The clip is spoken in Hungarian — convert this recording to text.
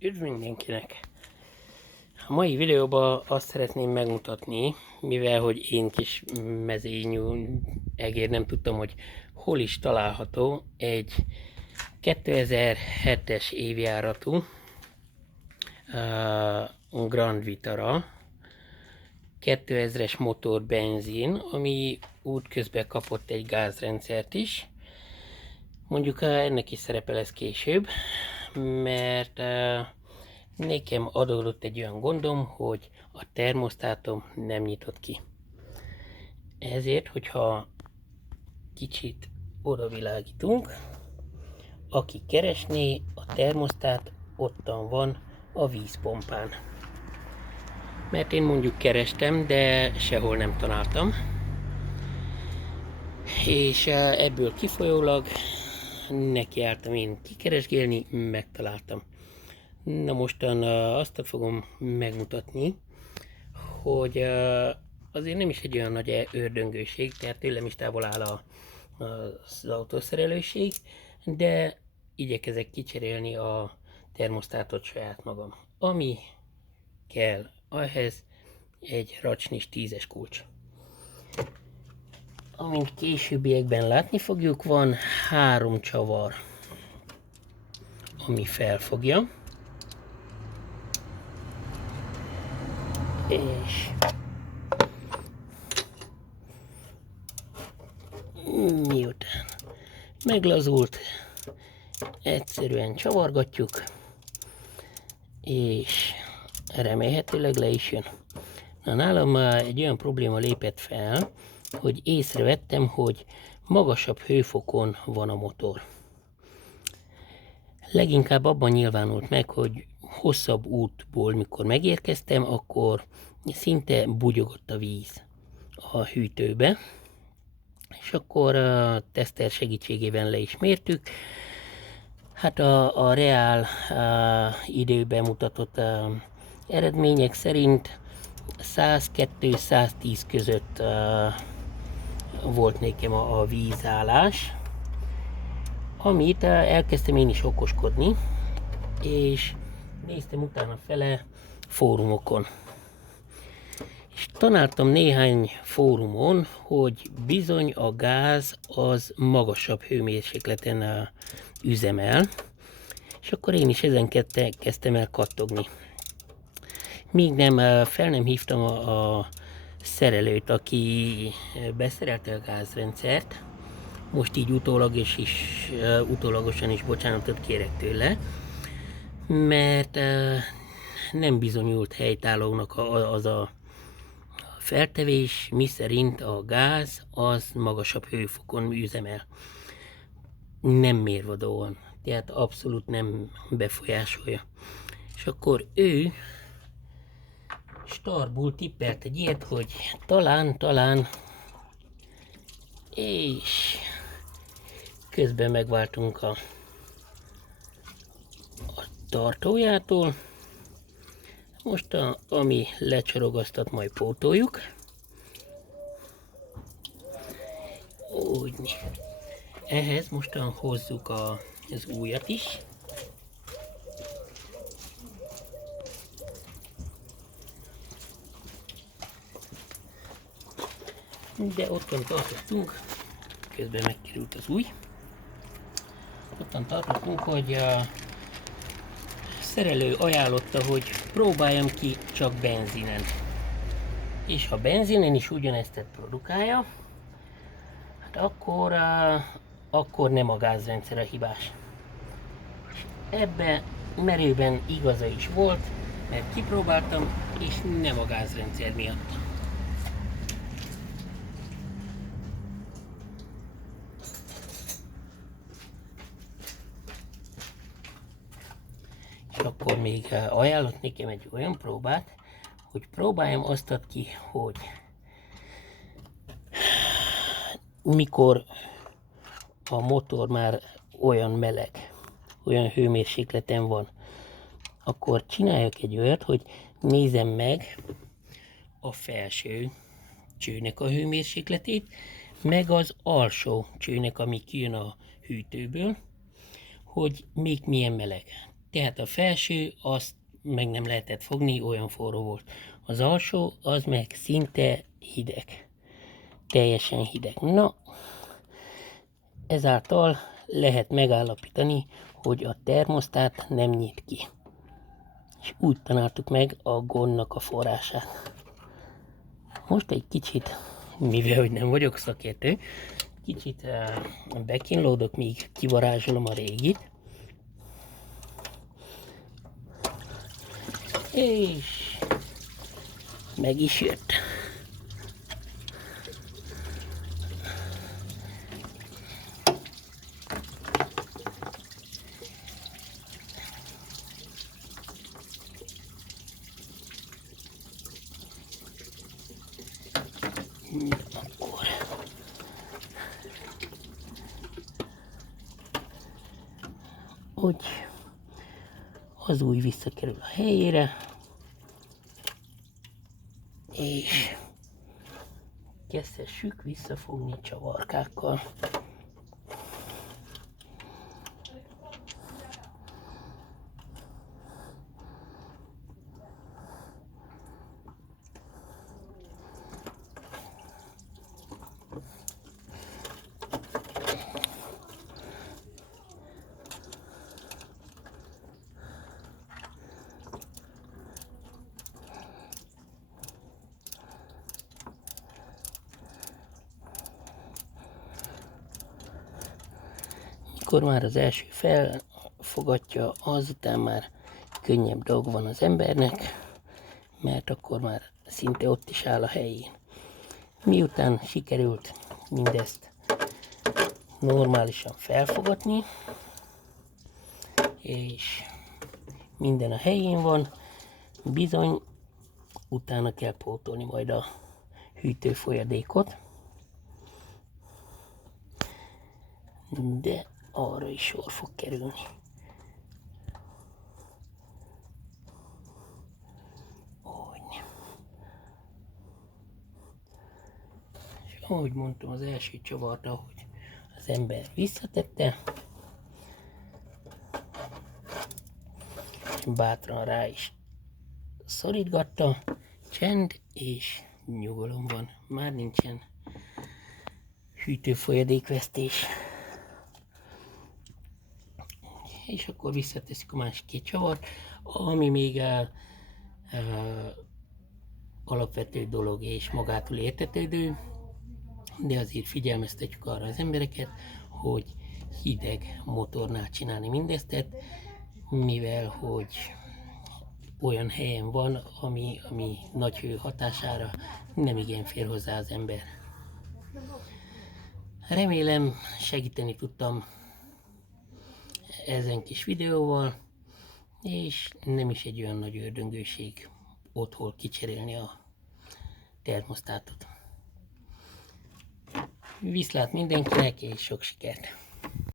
Üdv mindenkinek! A mai videóban azt szeretném megmutatni, mivel hogy én kis mezényű egér nem tudtam, hogy hol is található egy 2007-es évjáratú Grand Vitara 2000-es motor benzin, ami útközben kapott egy gázrendszert is. Mondjuk ennek is szerepe lesz később, mert nekem adódott egy olyan gondom, hogy a termosztátom nem nyitott ki. Ezért, hogyha kicsit odavilágítunk, aki keresné, a termosztát ottan van a vízpompán. Mert én mondjuk kerestem, de sehol nem találtam. És ebből kifolyólag nekiálltam én kikeresgélni, megtaláltam. Na mostan azt fogom megmutatni, hogy azért nem is egy olyan nagy ördöngőség, tehát tőlem is távol áll az autószerelőség, de igyekezek kicserélni a termosztátot saját magam. Ami kell ahhez egy racsnis 10-es kulcs. Amint későbbiekben látni fogjuk, van 3 csavar, ami felfogja. És miután meglazult, egyszerűen csavargatjuk, és remélhetőleg le is jön. Na, nálam már egy olyan probléma lépett fel, hogy észrevettem, hogy magasabb hőfokon van a motor. Leginkább abban nyilvánult meg, hogy hosszabb útból, mikor megérkeztem, akkor szinte bugyogott a víz a hűtőbe, és akkor a teszter segítségével le is mértük. Hát a reál időben mutatott eredmények szerint 102-110 között volt nekem a vízállás, amit elkezdtem én is okoskodni, és néztem utána fele fórumokon. És találtam néhány fórumon, hogy bizony a gáz az magasabb hőmérsékleten üzemel, és akkor én is ezen kezdtem el kattogni. Míg fel nem hívtam a szerelőt, aki beszerelte a gázrendszert, most így utólagosan is bocsánatot kérek tőle, mert nem bizonyult helytállónak az a feltevés, miszerint a gáz az magasabb hőfokon üzemel. Nem mérvadóan, tehát abszolút nem befolyásolja. És akkor ő starbul tippelt egy ilyet, hogy talán, és közben megváltunk a tartójától. Most ami lecsorogasztat, majd pótoljuk. Úgy. Ehhez mostan hozzuk az újat is. De ottan tartottunk, közben megkerült az új. Ottan tartottunk, hogy a szerelő ajánlotta, hogy próbáljam ki csak benzinen. És ha benzinen is ugyanezt produkálja, hát akkor nem a gázrendszer a hibás. És ebbe merőben igaza is volt, mert kipróbáltam, és nem a gázrendszer miatt. És akkor még ajánlott nekem egy olyan próbát, hogy próbáljam azt ki, hogy mikor a motor már olyan meleg, olyan hőmérsékleten van, akkor csináljak egy olyat, hogy nézem meg a felső csőnek a hőmérsékletét, meg az alsó csőnek, ami kijön a hűtőből, hogy még milyen meleg. Tehát a felső, azt meg nem lehetett fogni, olyan forró volt. Az alsó, az meg szinte hideg. Teljesen hideg. Na, ezáltal lehet megállapítani, hogy a termosztát nem nyit ki. És úgy találtuk meg a gondnak a forrását. Most egy kicsit, mivel hogy nem vagyok szakértő, kicsit bekínlódok, míg kivarázsolom a régit. És meg is jött. Akkor hogy az új visszakerül a helyére, és kezdhessük visszafogni csavarkákkal. Mikor már az első felfogatja, azután már könnyebb dolga van az embernek, mert akkor már szinte ott is áll a helyén. Miután sikerült mindezt normálisan felfogatni, és minden a helyén van, bizony utána kell pótolni majd a hűtőfolyadékot, de arra is sor fog kerülni. És ahogy mondtam, az első csavart, ahogy az ember visszatette, bátran rá is szorítgatta, csend és nyugalom van. Már nincsen hűtőfolyadékvesztés. És akkor visszateszik a másik két csavart, ami még alapvető dolog és magától értetődő, de azért figyelmeztetjük arra az embereket, hogy hideg motornál csinálni mindezt, mivel hogy olyan helyen van, ami nagy hő hatására nem igen fér hozzá az ember. Remélem segíteni tudtam ezen kis videóval, és nem is egy olyan nagy ördöngőség otthon kicserélni a termosztátot. Viszlát mindenkinek, és sok sikert!